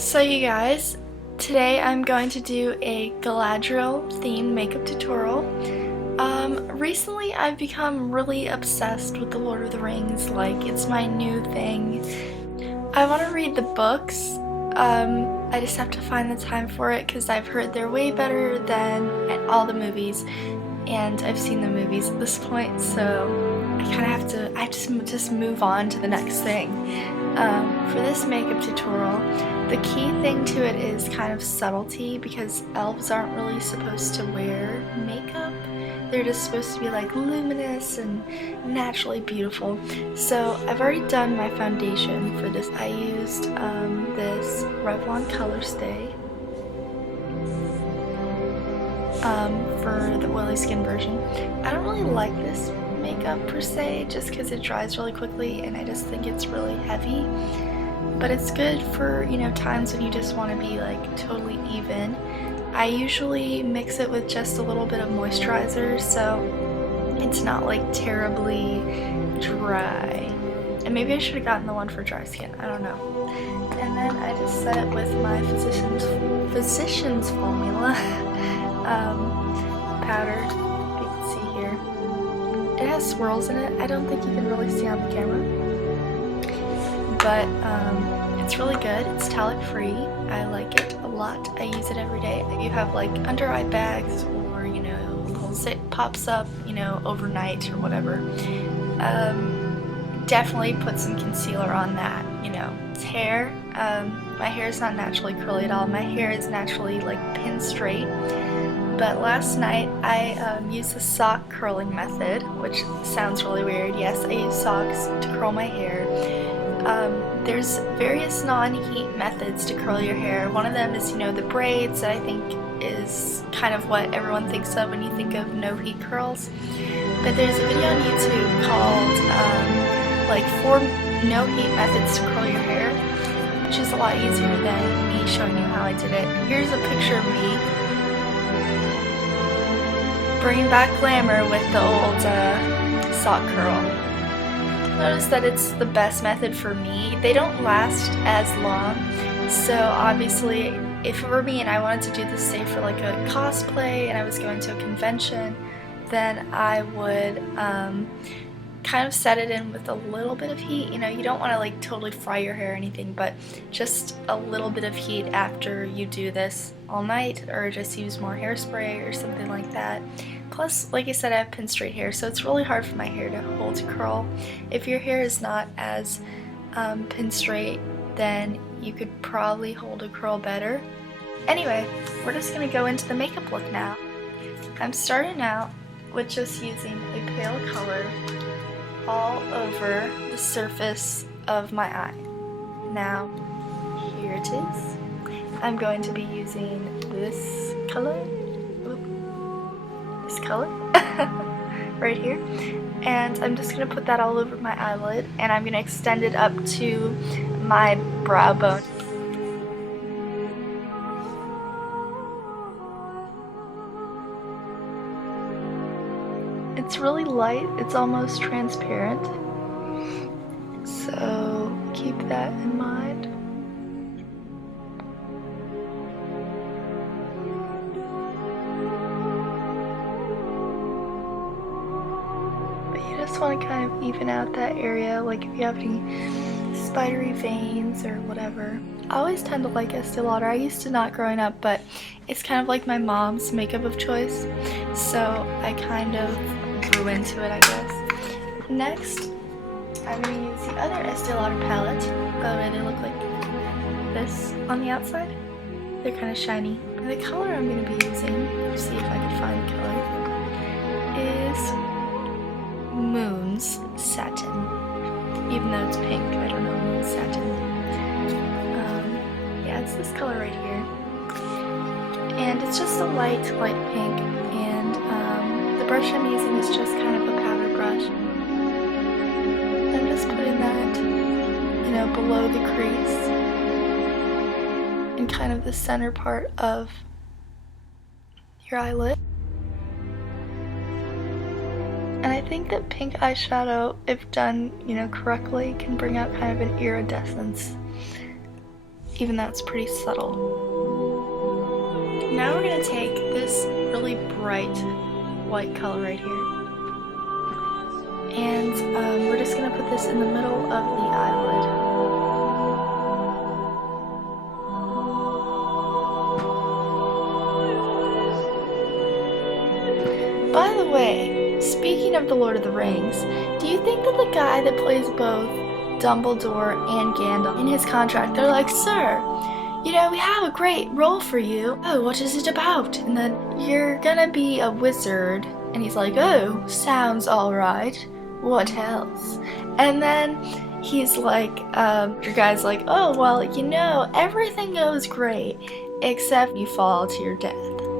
So you guys, today I'm going to do a Galadriel themed makeup tutorial. Recently I've become really obsessed with the Lord of the Rings, like it's my new thing. I want to read the books, I just have to find the time for it because I've heard they're way better than all the movies, and I've seen the movies at this point, so I kind of have to, just move on to the next thing. For this makeup tutorial, the key thing to it is kind of subtlety, because elves aren't really supposed to wear makeup. They're just supposed to be like luminous and naturally beautiful. So I've already done my foundation for this. I used this Revlon Color Stay for the oily skin version. I don't really like this makeup per se, just because it dries really quickly and I just think it's really heavy. But it's good for, you know, times when you just want to be like totally even. I usually mix it with just a little bit of moisturizer, so it's not like terribly dry. And maybe I should have gotten the one for dry skin, I don't know. And then I just set it with my physician's formula powder, you can see here. It has swirls in it. I don't think you can really see on the camera, but it's really good. It's talc free. I like it a lot. I use it every day. If you have like under eye bags, or you know, it pops up, you know, overnight or whatever, definitely put some concealer on that. You know, it's hair. My hair is not naturally curly at all. My hair is naturally like pin straight. But last night I used the sock curling method, which sounds really weird. Yes, I use socks to curl my hair. There's various non-heat methods to curl your hair. One of them is, you know, the braids, that I think is kind of what everyone thinks of when you think of no heat curls. But there's a video on YouTube called like 4 no heat methods to curl your hair, which is a lot easier than me showing you how I did it. Here's a picture of me bringing back glamour with the old sock curl. Notice that it's the best method for me. They don't last as long, so obviously if it were me and I wanted to do this, say for like a cosplay and I was going to a convention, then I would kind of set it in with a little bit of heat. You know, you don't want to like totally fry your hair or anything, but just a little bit of heat after you do this all night, or just use more hairspray or something like that. Plus, like I said, I have pin straight hair, so it's really hard for my hair to hold a curl. If your hair is not as pin straight, then you could probably hold a curl better. Anyway, we're just going to go into the makeup look now. I'm starting out with just using a pale color all over the surface of my eye. Now, here it is. I'm going to be using this color. Right here, and I'm just going to put that all over my eyelid, and I'm going to extend it up to my brow bone. It's really light, it's almost transparent, so keep that in mind. Want to kind of even out that area, like if you have any spidery veins or whatever. I always tend to like Estee Lauder. I used to not growing up, but it's kind of like my mom's makeup of choice, so I kind of grew into it, I guess. Next, I'm going to use the other Estee Lauder palette. By the way, they look like this on the outside. They're kind of shiny. And the color I'm going to be using, let's see if I can find the color, is Moon's Satin. Even though it's pink, I don't know Moon's Satin. Yeah, it's this color right here. And it's just a light pink, and the brush I'm using is just kind of a powder brush. I'm just putting that, you know, below the crease in kind of the center part of your eyelid. And I think that pink eyeshadow, if done, you know, correctly, can bring out kind of an iridescence even though it's pretty subtle. Now we're going to take this really bright white color right here, and we're just going to put this in the middle of the eyelid. By the way, speaking of the Lord of the Rings, do you think that the guy that plays both Dumbledore and Gandalf, in his contract, they're like, "Sir, you know, we have a great role for you. Oh, what is it about?" And then, "You're gonna be a wizard." And he's like, "Oh, sounds alright. What else?" And then he's like, your guy's like, "Oh, well, you know, everything goes great, except you fall to your death."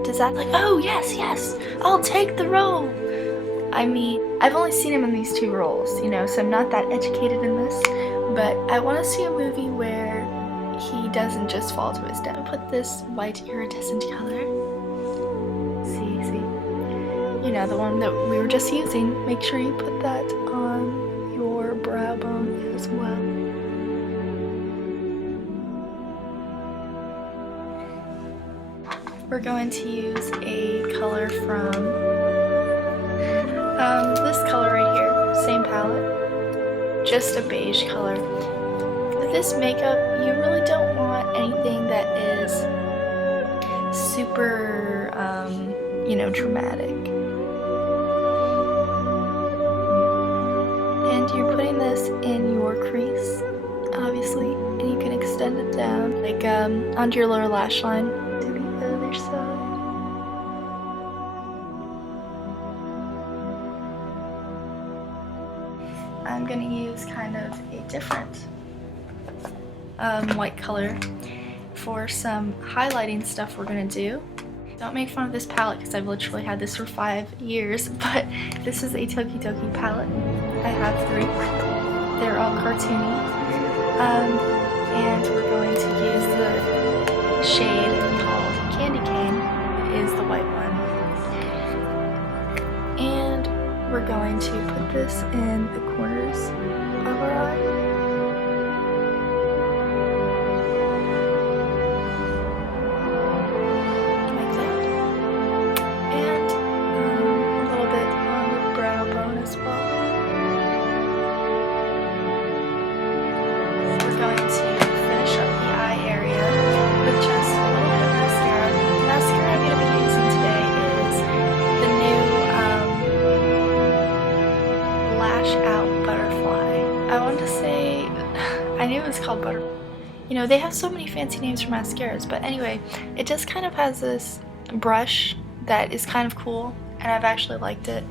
Does that like, "Oh, yes, I'll take the role." I mean, I've only seen him in these 2 roles, you know, so I'm not that educated in this, but I want to see a movie where he doesn't just fall to his death. I'll put this white iridescent color. See, you know, the one that we were just using. Make sure you put that on your brow bone as well. We're going to use a color from this color right here, same palette, just a beige color. With this makeup, you really don't want anything that is super, you know, dramatic. And you're putting this in your crease, obviously, and you can extend it down, like onto your lower lash line to the other side. I'm going to use kind of a different white color for some highlighting stuff we're going to do. Don't make fun of this palette because I've literally had this for 5 years, but this is a Toki Toki palette. I have 3. They're all cartoony. And we're going to use the shade called Candy Cane. It is the white one. And we're going to put this in the corners of our eye. Like that. And a little bit on the brow bone as well. We're going to finish up the eye area with just a little bit of mascara. The mascara I'm going to be using today is the new Lash Out Butterfly. I wanted to say, I knew it was called Butterfly. You know, they have so many fancy names for mascaras, but anyway, it just kind of has this brush that is kind of cool, and I've actually liked it.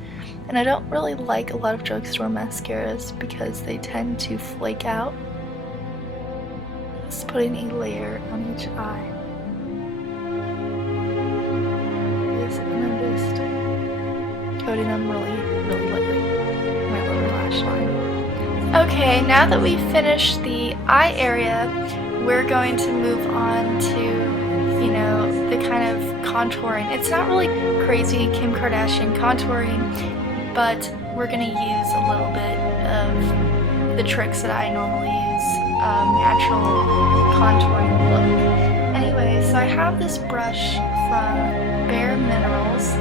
And I don't really like a lot of drugstore mascaras because they tend to flake out. Just putting a layer on each eye. And I'm just coating them really lightly. My lower lash line. Okay, now that we've finished the eye area, we're going to move on to, you know, the kind of contouring. It's not really crazy Kim Kardashian contouring, but we're going to use a little bit of the tricks that I normally use, natural contouring look. Anyway, so I have this brush from Bare Minerals,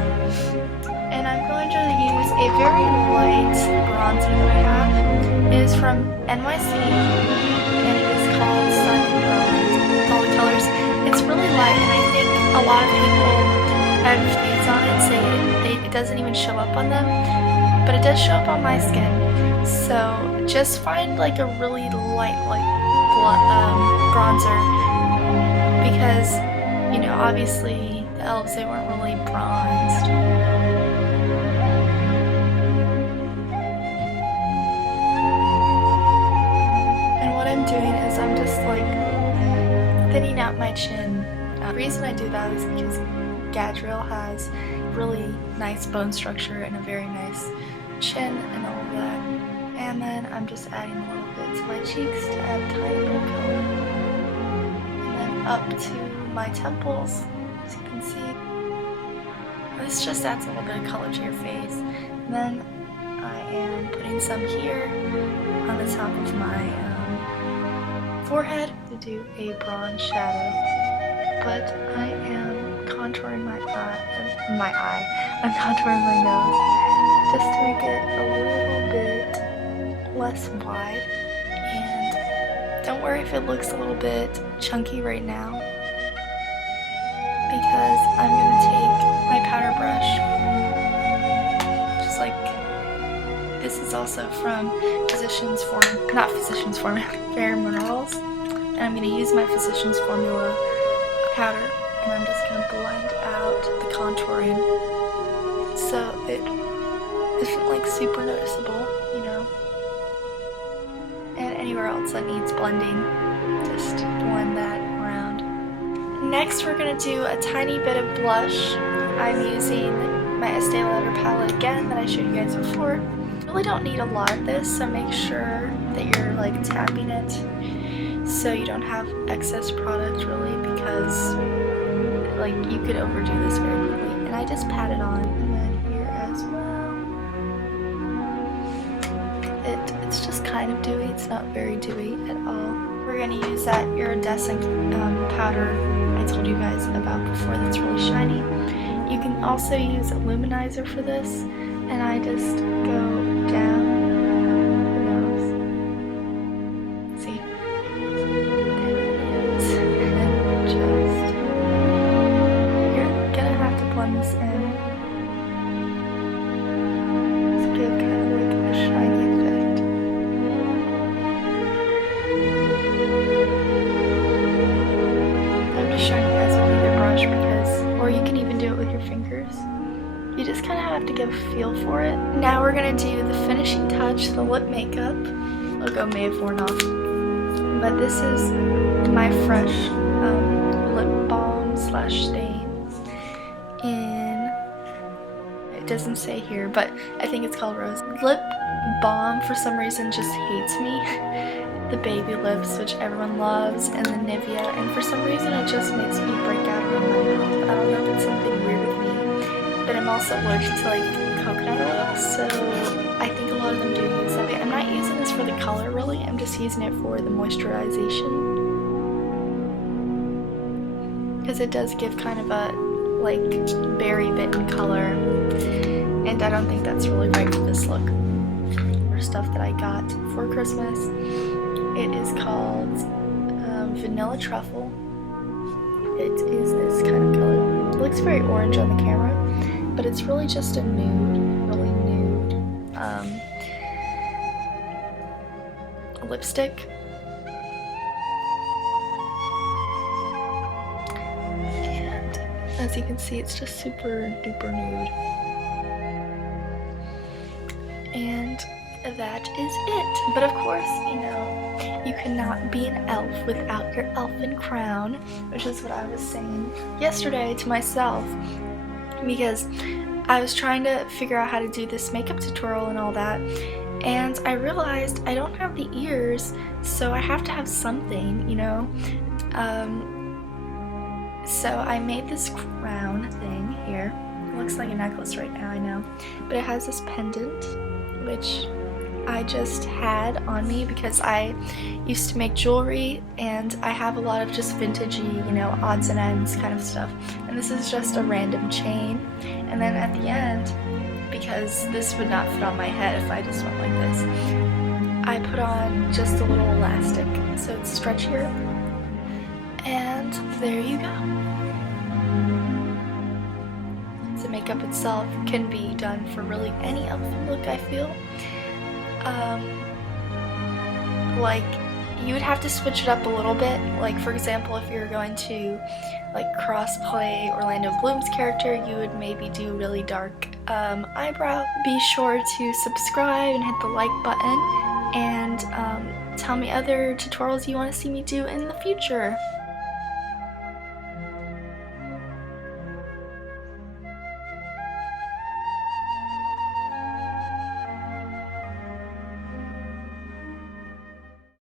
and I'm going to use a very light bronzer that I have. It is from NYC, and it is called Sun and Bronze. All the colors. It's really light, and I think a lot of people have reviews on it say it doesn't even show up on them, but it does show up on my skin. So just find like a really light bronzer, because, you know, obviously the elves, they weren't really bronzed. Doing is I'm just like thinning out my chin. The reason I do that is because Galadriel has really nice bone structure and a very nice chin and all of that. And then I'm just adding a little bit to my cheeks to add a tiny bit of color. And then up to my temples, as you can see. This just adds a little bit of color to your face. And then I am putting some here on the top of my forehead to do a bronze shadow, but I am contouring my eye. I'm contouring my nose just to make it a little bit less wide. And don't worry if it looks a little bit chunky right now, because I'm gonna take my powder brush, just like this is also from Fair Minerals, and I'm gonna use my Physicians Formula powder, and I'm just gonna blend out the contouring so it isn't like super noticeable, you know. And anywhere else that needs blending, just blend that around. Next, we're gonna do a tiny bit of blush. I'm using my Estee Lauder palette again that I showed you guys before. You really don't need a lot of this, so make sure that you're like tapping it so you don't have excess product really, because like you could overdo this very quickly. And I just pat it on, and then here as well. It's just kind of dewy. It's not very dewy at all. We're gonna use that iridescent powder I told you guys about before that's really shiny. You can also use a luminizer for this, and I just go down the nose. See? And just, you're gonna have to blend this in to give kind of like a shiny effect. I'm just showing you guys with either brush because, or you can even do it with your fingers. You just kind of have to give a feel for it. Now we're gonna do the finishing touch, the lip makeup. Logo may have worn off, but this is my fresh lip balm slash stains in, it doesn't say here, but I think it's called Rose. Lip balm for some reason just hates me. The baby lips, which everyone loves, and the Nivea, and for some reason it just makes me break out around my mouth. I don't know if it's something weird with me, but I'm also allergic to like coconut oil, so I think a lot of them do use that. I'm not using this for the color really, I'm just using it for the moisturization, because it does give kind of a like berry bitten color, and I don't think that's really right for this look. For stuff that I got for Christmas, it is called Vanilla Truffle. It is this kind of color. It looks very orange on the camera, but it's really just a nude, really nude lipstick. And as you can see, it's just super duper nude. And that is it. But of course, you know, you cannot be an elf without your elfin crown, which is what I was saying yesterday to myself, because I was trying to figure out how to do this makeup tutorial and all that, and I realized I don't have the ears, so I have to have something, you know. So I made this crown thing here. It looks like a necklace right now, I know, but it has this pendant, which I just had on me because I used to make jewelry, and I have a lot of just vintagey, you know, odds and ends kind of stuff. And this is just a random chain. And then at the end, because this would not fit on my head if I just went like this, I put on just a little elastic so it's stretchier. And there you go. The makeup itself can be done for really any outfit look, I feel. Like, you would have to switch it up a little bit. Like, for example, if you're going to like cross-play Orlando Bloom's character, you would maybe do really dark eyebrow. Be sure to subscribe and hit the like button, and tell me other tutorials you want to see me do in the future.